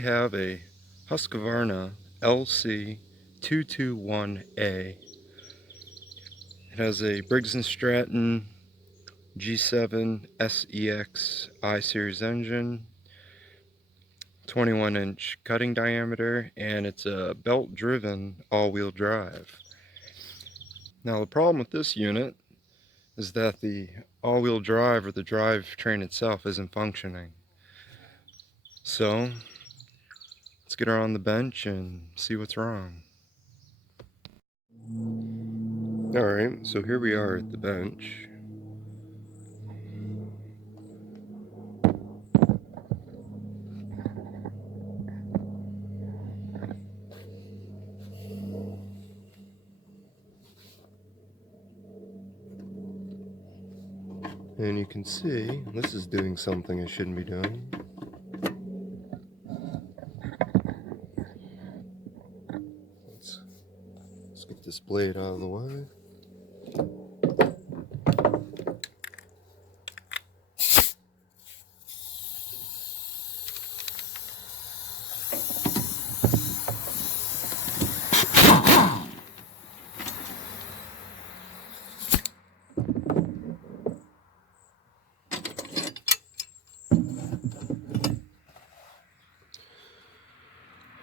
we have a Husqvarna LC 221a. It has a Briggs & Stratton G7 SEX I-Series engine, 21-inch cutting diameter, and it's a belt-driven all-wheel drive. Now the problem with this unit is that the all-wheel drive, or the drivetrain itself, isn't functioning. So let's get her on the bench and see what's wrong. Alright, so here we are at the bench. And you can see this is doing something it shouldn't be doing. Let's get this blade out of the way.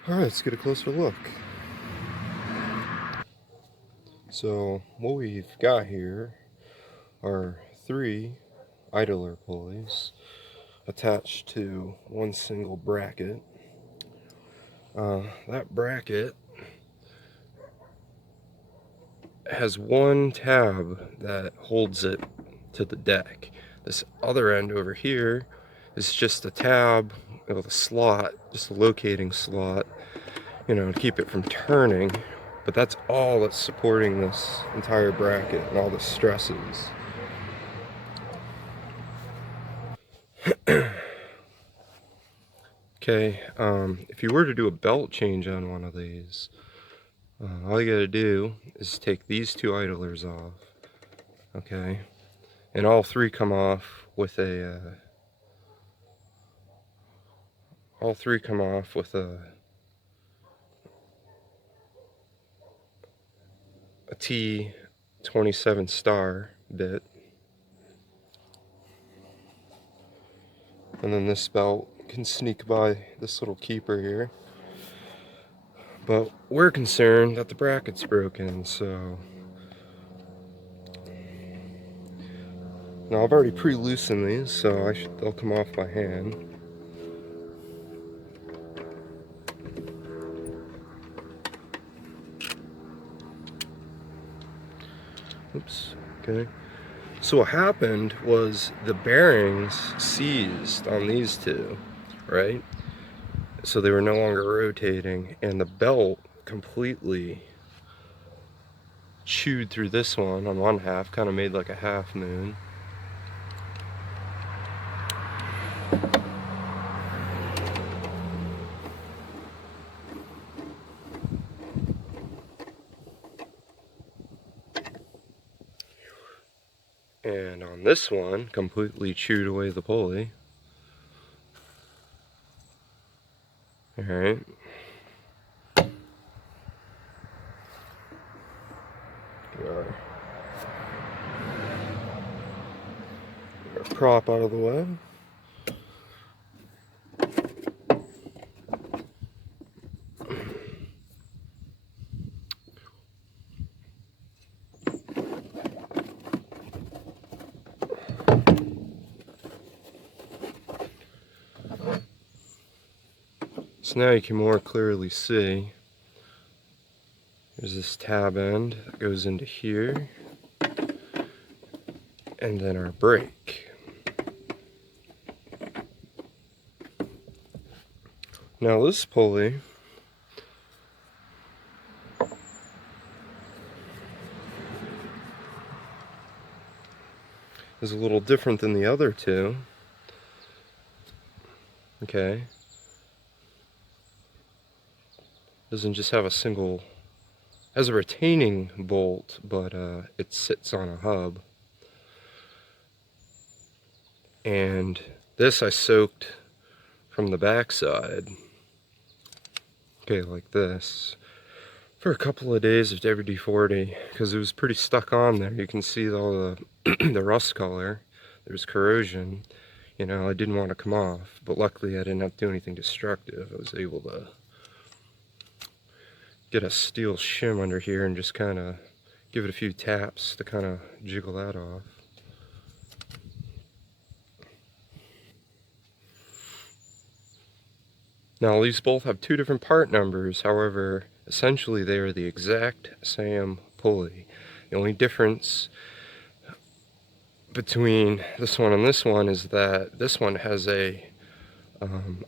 Alright, let's get a closer look. So what we've got here are 3 idler pulleys attached to one single bracket. That bracket has one tab that holds it to the deck. This other end over here is just a tab with a slot, just a locating slot, you know, to keep it from turning. But that's all that's supporting this entire bracket and all the stresses. Okay, if you were to do a belt change on one of these, all you gotta do is take these 2 idlers off, okay, and all 3 come off with a a T27 star bit, and then this belt can sneak by this little keeper here. But we're concerned that the bracket's broken, so now I've already pre-loosened these, so they'll come off by hand. Oops, okay. So what happened was the bearings seized on these 2, right? So they were no longer rotating, and the belt completely chewed through this one on one half, kind of made like a half moon. And on this one, completely chewed away the pulley. Alright. Get our prop out of the way. So now you can more clearly see there's this tab end that goes into here, and then our brake. Now this pulley is a little different than the other 2. Okay. Doesn't just have a single, has a retaining bolt, but it sits on a hub. And this I soaked from the backside, okay, like this, for a couple of days of WD-40 because it was pretty stuck on there. You can see all the the rust color. There's corrosion. You know, I didn't want to come off, but luckily I didn't have to do anything destructive. I was able to get a steel shim under here and just kind of give it a few taps to kind of jiggle that off. Now these both have two different part numbers, however, essentially they are the exact same pulley. The only difference between this one and this one is that this one has a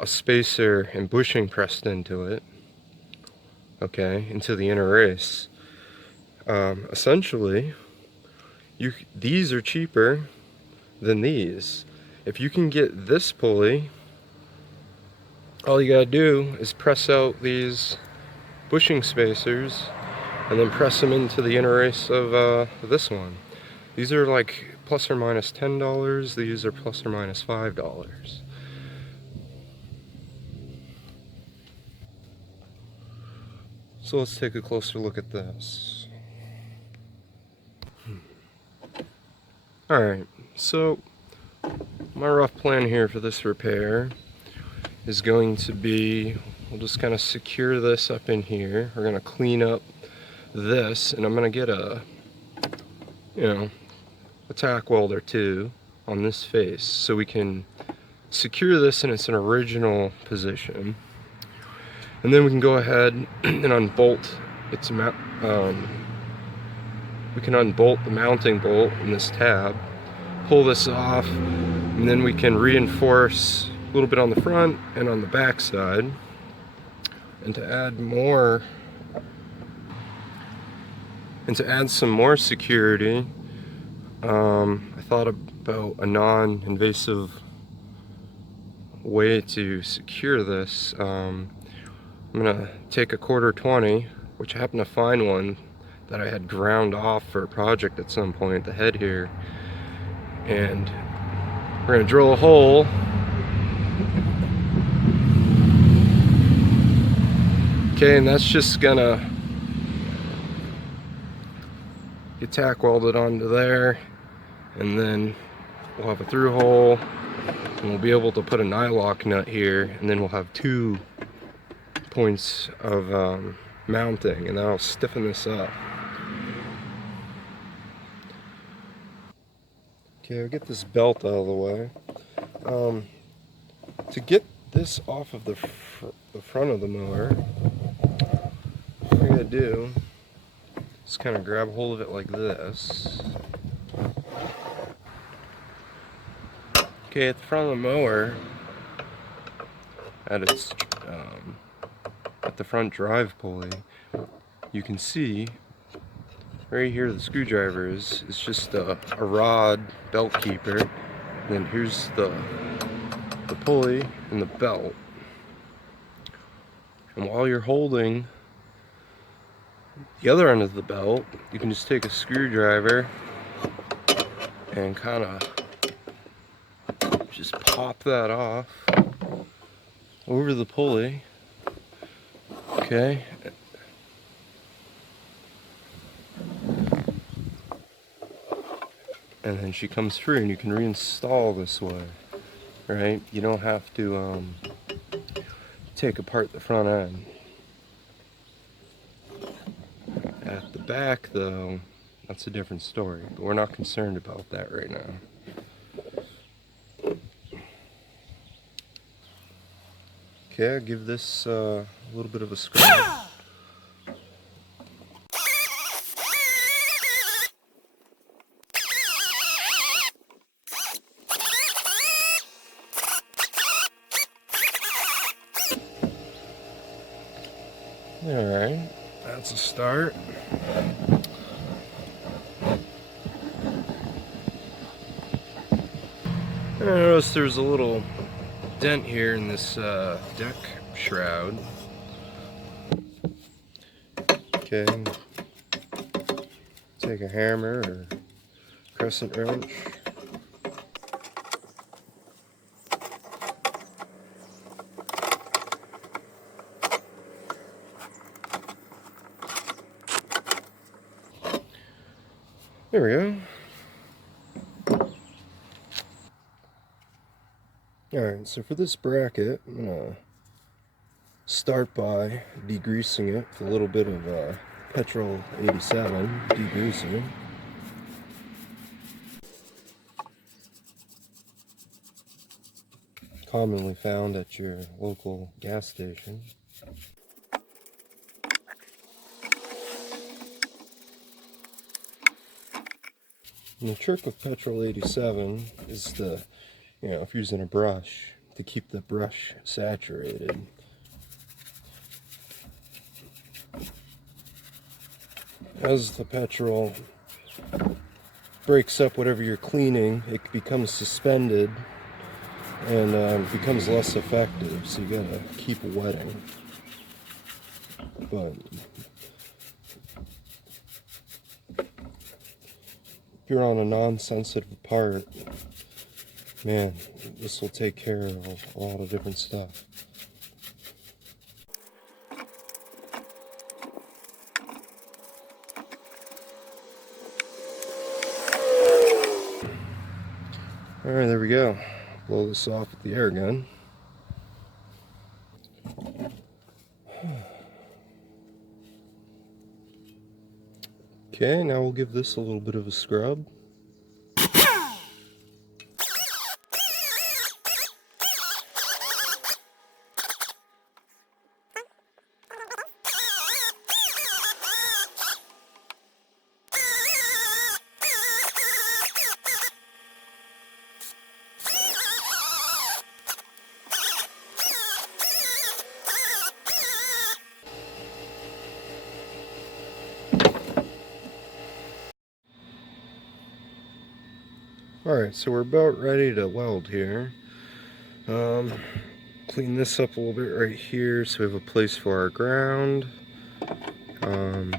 spacer and bushing pressed into it, okay, into the inner race. Essentially, these are cheaper than these. If you can get this pulley, all you gotta do is press out these bushing spacers and then press them into the inner race of this one. These are like plus or minus $10, these are plus or minus $5. So let's take a closer look at this. Alright, so my rough plan here for this repair is going to be, we'll just kind of secure this up in here. We're going to clean up this, and I'm going to get a, you know, a tack weld or two on this face so we can secure this in its original position. And then we can go ahead and unbolt its we can unbolt the mounting bolt in this tab, pull this off, and then we can reinforce a little bit on the front and on the back side. And to add some more security, I thought about a non-invasive way to secure this. I'm gonna take a 1/4-20, which I happened to find one that I had ground off for a project at some point, the head here, and we're gonna drill a hole okay, and that's just gonna get tack welded onto there, and then we'll have a through hole, and we'll be able to put a nylock nut here, and then we'll have 2 points of mounting, and that'll stiffen this up. Okay, I'll get this belt out of the way. To get this off of the front of the mower, what you're gonna do is kind of grab hold of it like this. Okay, at the front of the mower, at the front drive pulley, you can see right here the screwdriver is. It's just a rod belt keeper. And then here's the pulley and the belt. And while you're holding the other end of the belt, you can just take a screwdriver and kind of just pop that off over the pulley. Okay. And then she comes through, and you can reinstall this way, right? You don't have to take apart the front end. At the back, though, that's a different story, but we're not concerned about that right now. Okay, I'll give this a little bit of a scrub. Alright, that's a start. I noticed there's a little dent here in this deck shroud. Okay, take a hammer or crescent wrench. There we go. Alright, so for this bracket, I'm going to start by degreasing it with a little bit of petrol 87 degreaser. Commonly found at your local gas station. And the trick with petrol 87 is to, if you're using a brush, to keep the brush saturated. As the petrol breaks up whatever you're cleaning, it becomes suspended and becomes less effective, so you gotta keep wetting. But if you're on a non-sensitive part, man, this will take care of a lot of different stuff. Alright, there we go. Blow this off with the air gun. Okay, now we'll give this a little bit of a scrub. Alright, so we're about ready to weld here. Clean this up a little bit right here so we have a place for our ground. And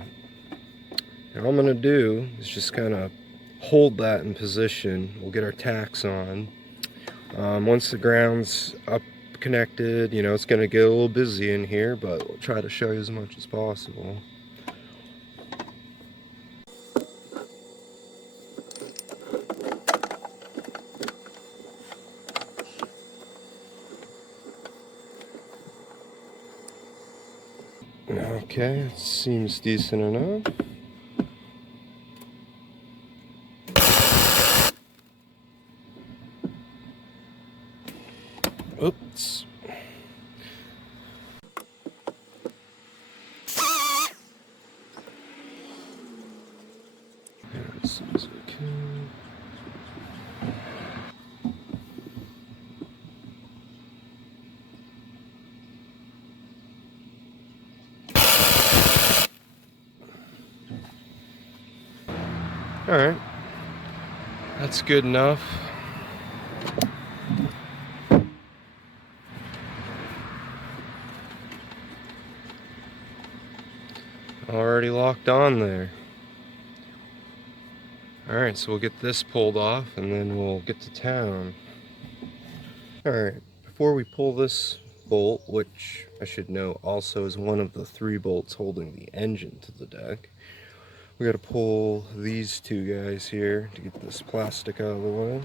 all I'm going to do is just kind of hold that in position. We'll get our tacks on. Once the ground's up connected, it's going to get a little busy in here, but we'll try to show you as much as possible. Okay, it seems decent enough. Oops. As soon as we can. Alright, that's good enough. Already locked on there. Alright, so we'll get this pulled off and then we'll get to town. Alright, before we pull this bolt, which I should note also is one of the 3 bolts holding the engine to the deck, we got to pull these 2 guys here to get this plastic out of the way.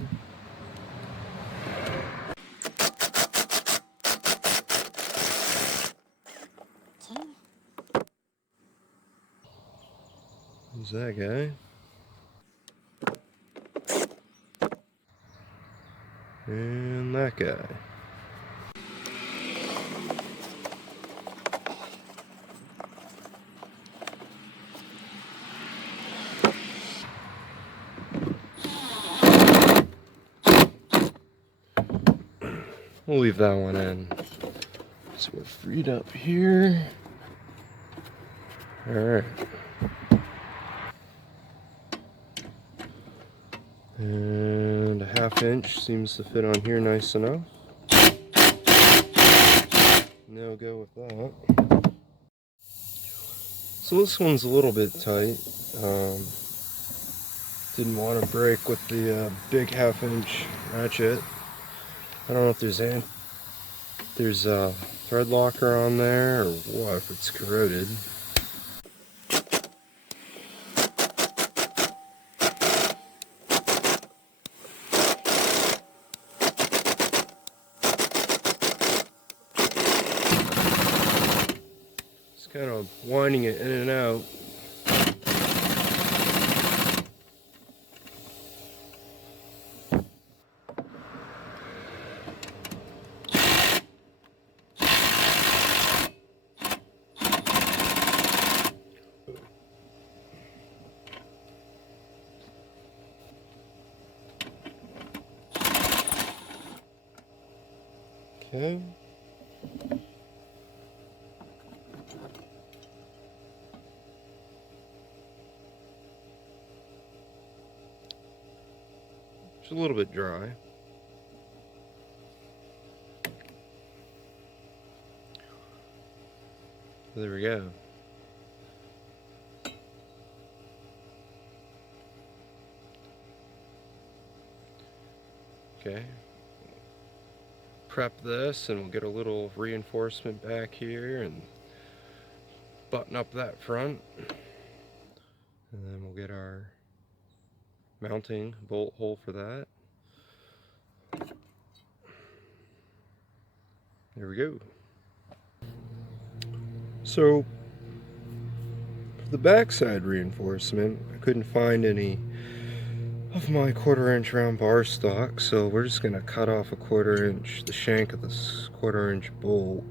Who's that guy? And that guy. We'll leave that one in. So we're freed up here. Alright. And a 1/2 inch seems to fit on here nice enough. Now go with that. So this one's a little bit tight. Didn't want to break with the big 1/2 inch ratchet. I don't know if there's a thread locker on there or what, if it's corroded. kind of winding it in and out. Okay. It's a little bit dry. There we go. Okay. Prep this and we'll get a little reinforcement back here and button up that front. And then we'll get our mounting bolt hole for that. There we go. So for the backside reinforcement, I couldn't find any of my 1/4 inch round bar stock, so we're just gonna cut off a 1/4 inch, the shank of this 1/4 inch bolt.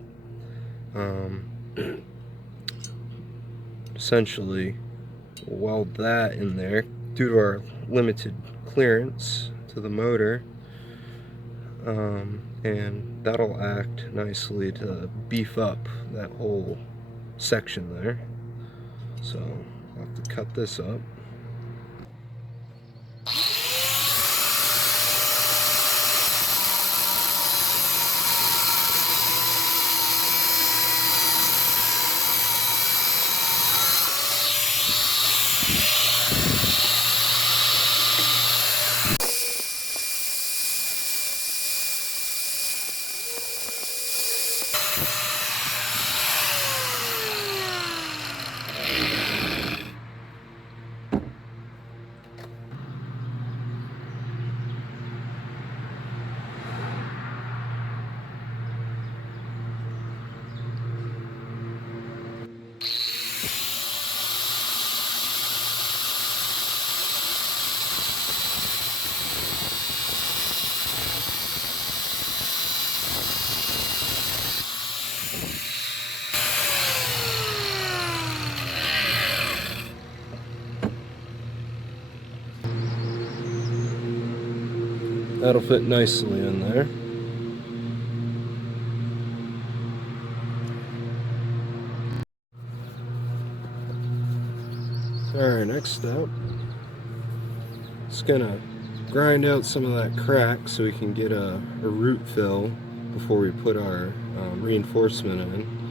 Essentially we'll weld that in there due to our limited clearance to the motor, and that'll act nicely to beef up that whole section there. So I'll have to cut this up. That'll fit nicely in there. Alright, next step. Just gonna grind out some of that crack so we can get a root fill before we put our reinforcement in.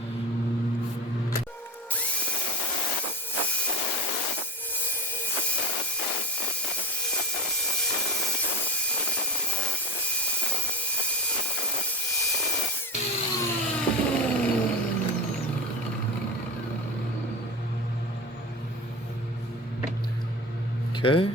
Okay.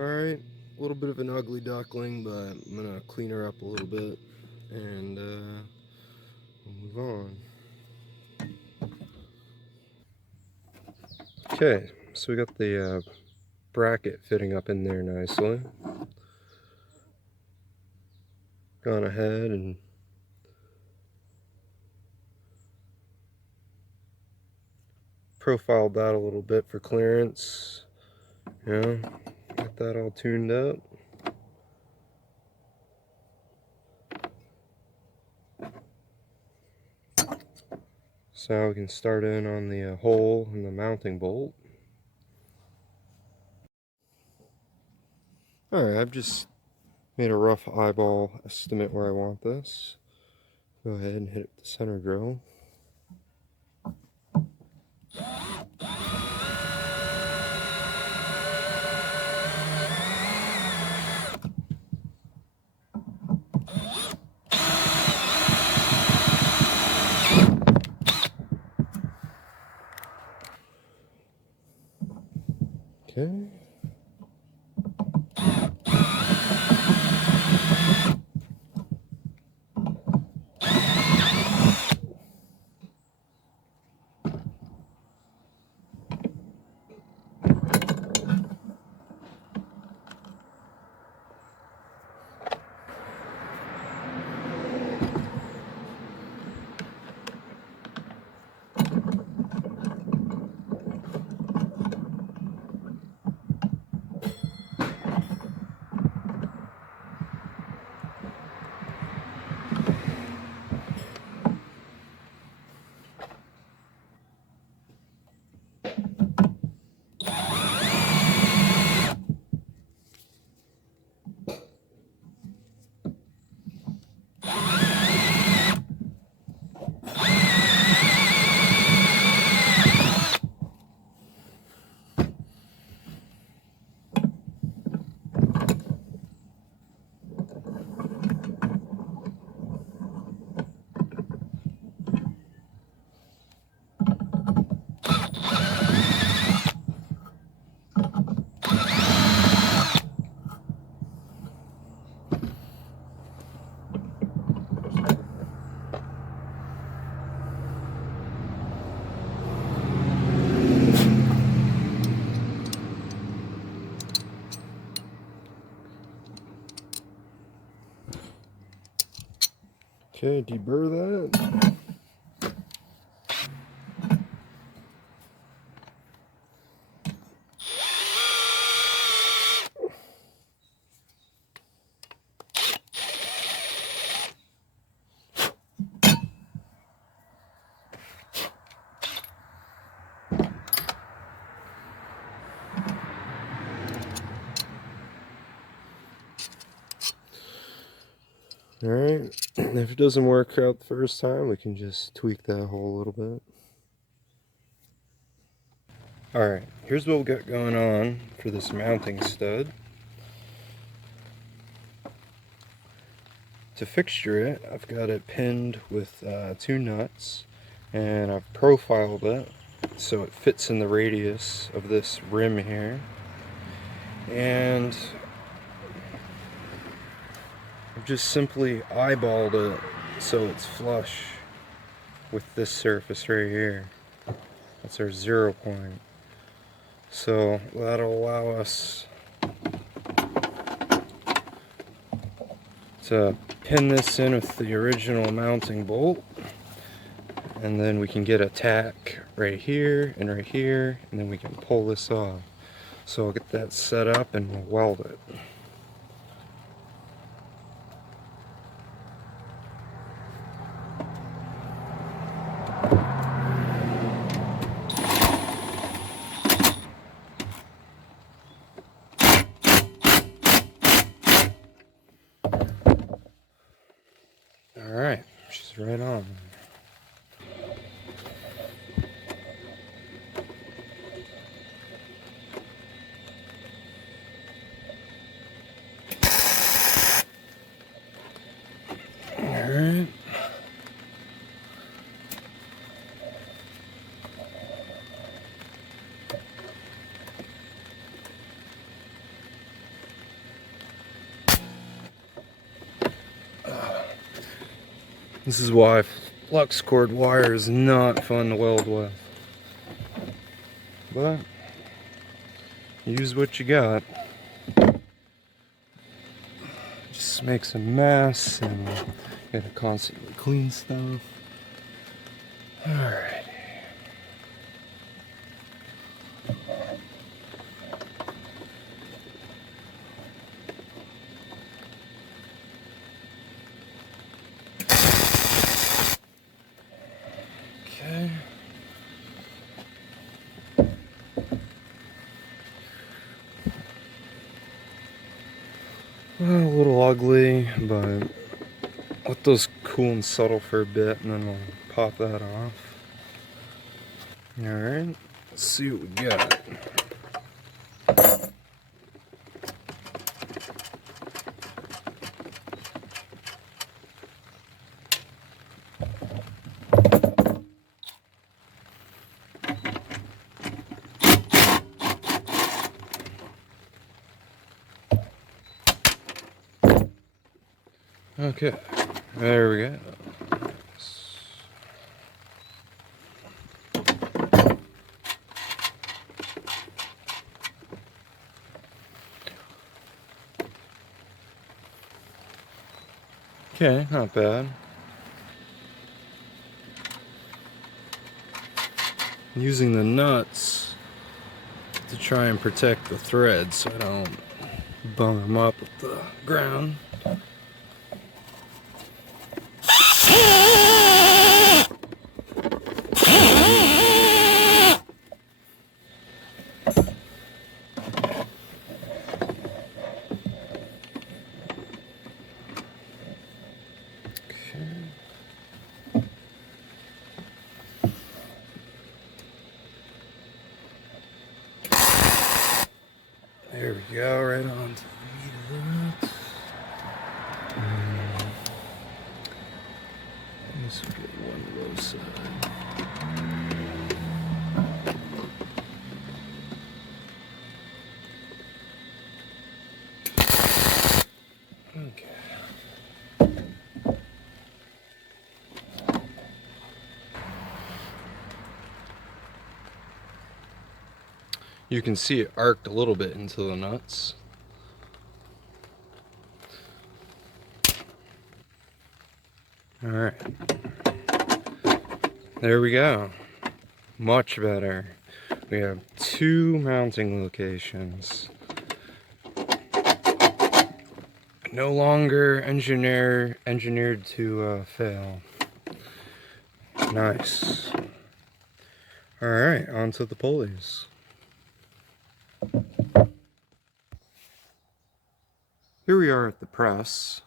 Alright, a little bit of an ugly duckling, but I'm gonna clean her up a little bit and we'll move on. Okay, so we got the bracket fitting up in there nicely. Gone ahead and profiled that a little bit for clearance. Yeah, got that all tuned up. So now we can start in on the hole and the mounting bolt. Alright, I've just made a rough eyeball estimate where I want this. Go ahead and hit it with the center drill. Okay. Okay, deburr that. Alright, if it doesn't work out the first time, we can just tweak that hole a little bit. Alright, here's what we got going on for this mounting stud. To fixture it, I've got it pinned with 2 nuts, and I've profiled it so it fits in the radius of this rim here. And I've just simply eyeballed it so it's flush with this surface right here. That's our 0 point. So that'll allow us to pin this in with the original mounting bolt, and then we can get a tack right here, and then we can pull this off. So I'll get that set up and we'll weld it. Alright, she's right on. Alright. This is why flux cord wire is not fun to weld with. But use what you got. Just makes a mess and you gotta constantly clean stuff. Alright. Okay. Well, a little ugly, but let those cool and settle for a bit and then we'll pop that off. Alright, let's see what we got. Okay, there we go. Okay, not bad. I'm using the nuts to try and protect the threads so I don't bung them up with the ground. There we go, right on to the meat of that. This will get one low side. Okay. You can see it arced a little bit into the nuts. Alright. There we go. Much better. We have two mounting locations. No longer engineered to fail. Nice. Alright, on to the pulleys. Here we are at the press.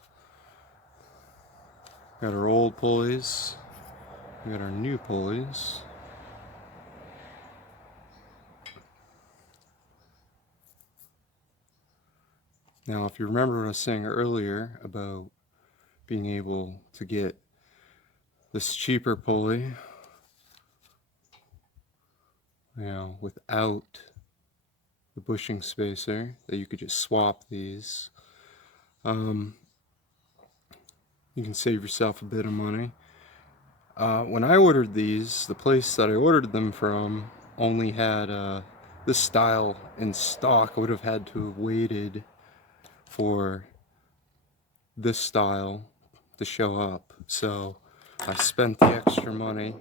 Got our old pulleys. We got our new pulleys. Now, if you remember what I was saying earlier about being able to get this cheaper pulley, without the bushing spacer, that you could just swap these, you can save yourself a bit of money. When I ordered these, the place that I ordered them from only had this style in stock. I would have had to have waited for this style to show up, so I spent the extra money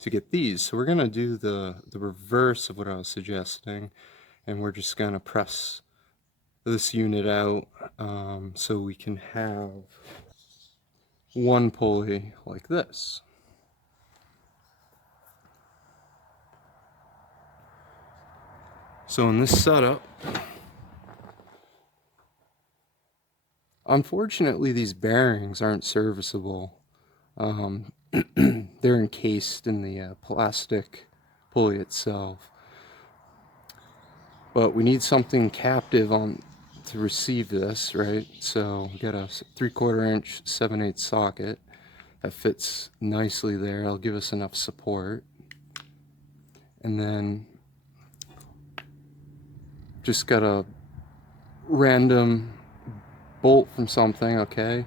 to get these. So we're gonna do the reverse of what I was suggesting, and we're just gonna press this unit out so we can have one pulley like this. So in this setup, unfortunately these bearings aren't serviceable. They're encased in the plastic pulley itself, but we need something captive on to receive this, right? So we got a 3/4 inch 7/8 socket that fits nicely there. It'll give us enough support, and then just got a random bolt from something. Okay,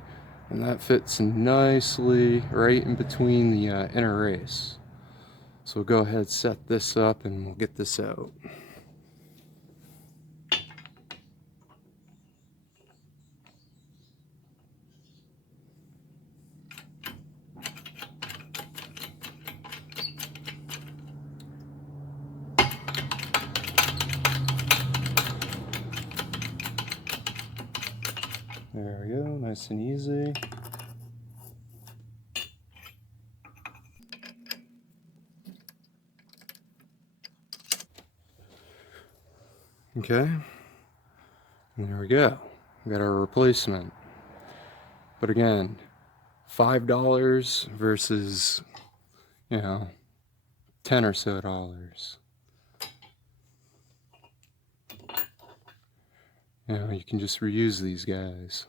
And that fits nicely right in between the inner race. So we'll go ahead and set this up and we'll get this out. There we go, nice and easy. Okay, and there we go. We got our replacement. But again, $5 versus, you know, $10 or so dollars. You know, you can just reuse these guys.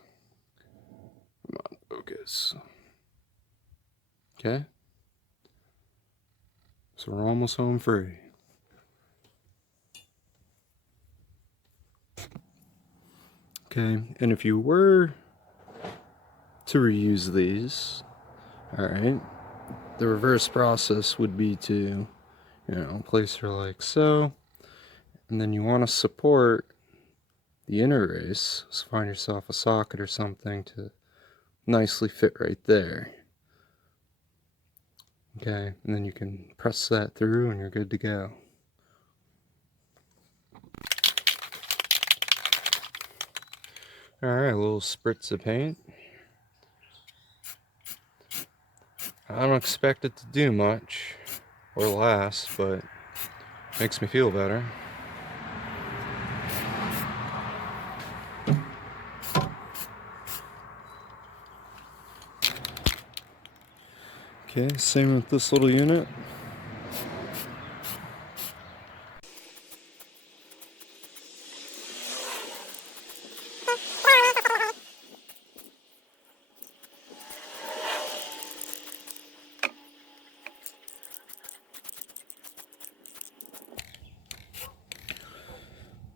Come on, focus. Okay. So we're almost home free. Okay, and if you were to reuse these, alright, the reverse process would be to, you know, place her like so, and then you want to support the inner race, so find yourself a socket or something to nicely fit right there. Okay, and then you can press that through and you're good to go. Alright, a little spritz of paint. I don't expect it to do much or last, but it makes me feel better. Okay, same with this little unit.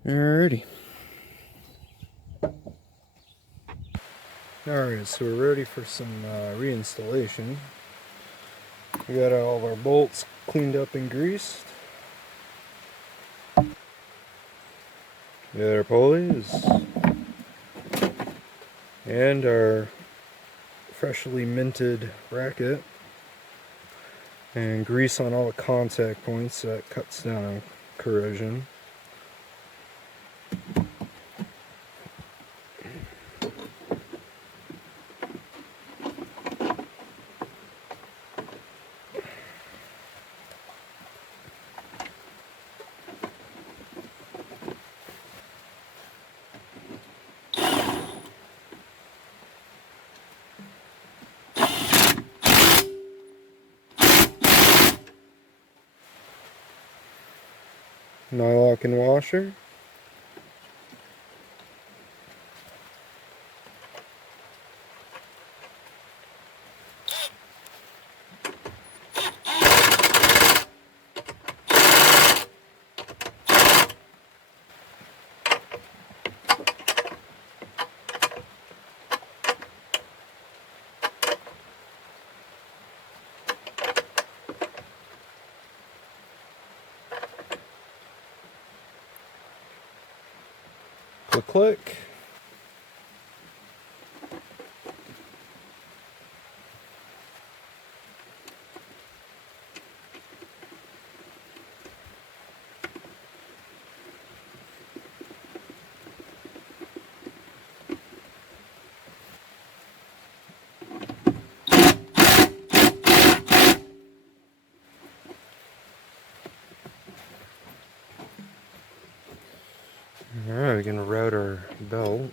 Alrighty. Alright, so we're ready for some reinstallation. We got all of our bolts cleaned up and greased. We got our pulleys. And our freshly minted racket. And grease on all the contact points so that cuts down on corrosion. Nylock and washer. Click, click. Alright, we're going to route our belt.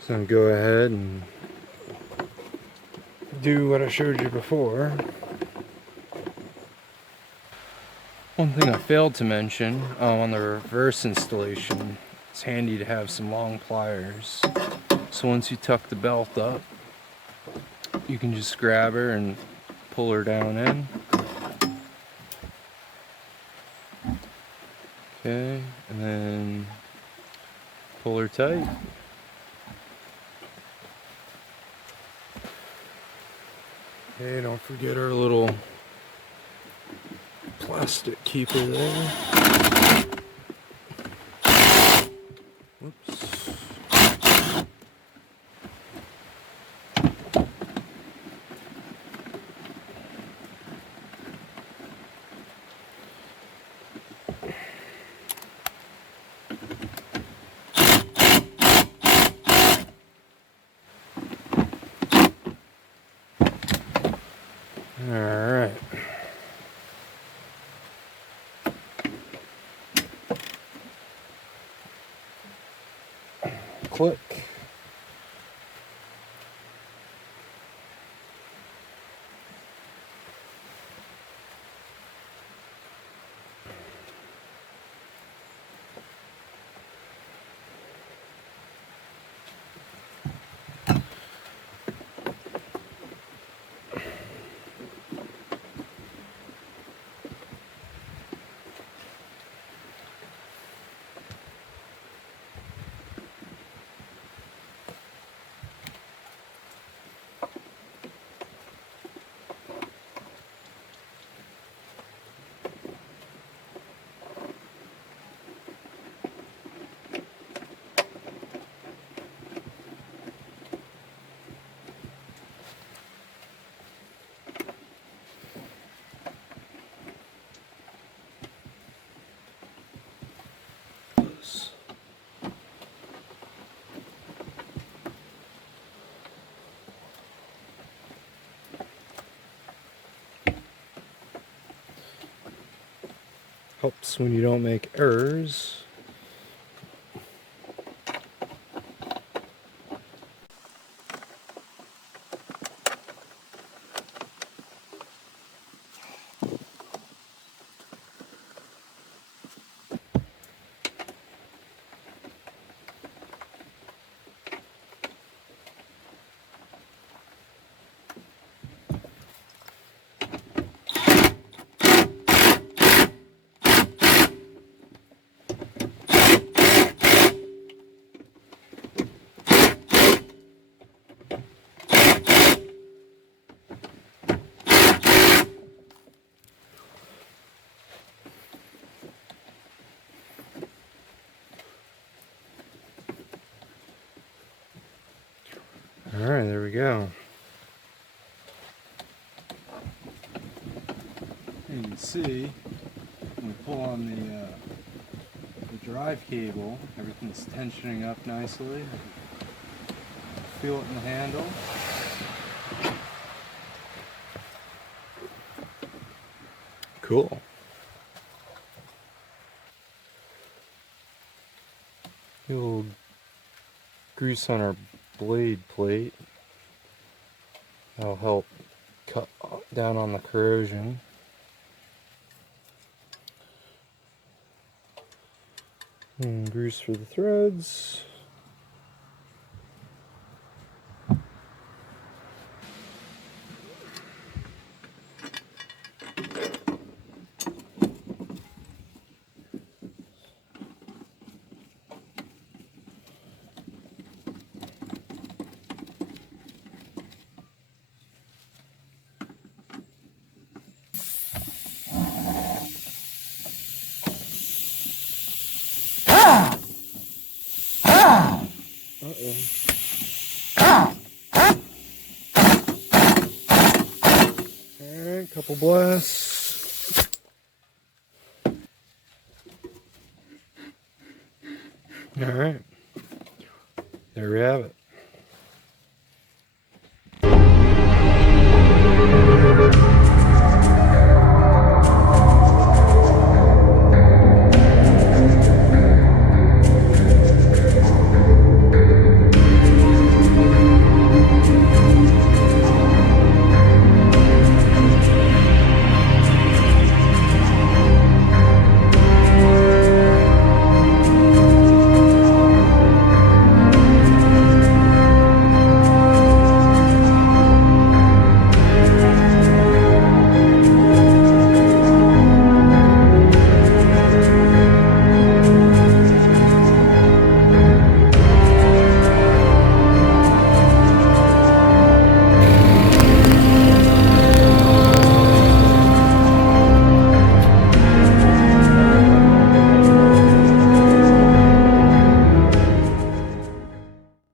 So I'm going to go ahead and do what I showed you before. One thing I failed to mention on the reverse installation, it's handy to have some long pliers. So once you tuck the belt up, you can just grab her and pull her down in. Okay, and then pull her tight. Okay, don't forget our little plastic keeper there. Whoops. Alright. Click. Helps when you don't make errors. Alright, there we go. You can see when we pull on the drive cable, everything's tensioning up nicely. Feel it in the handle. Cool. A little grease on our blade plate. That'll help cut down on the corrosion. And grease for the threads. Alright, couple blasts. Alright, there we have it.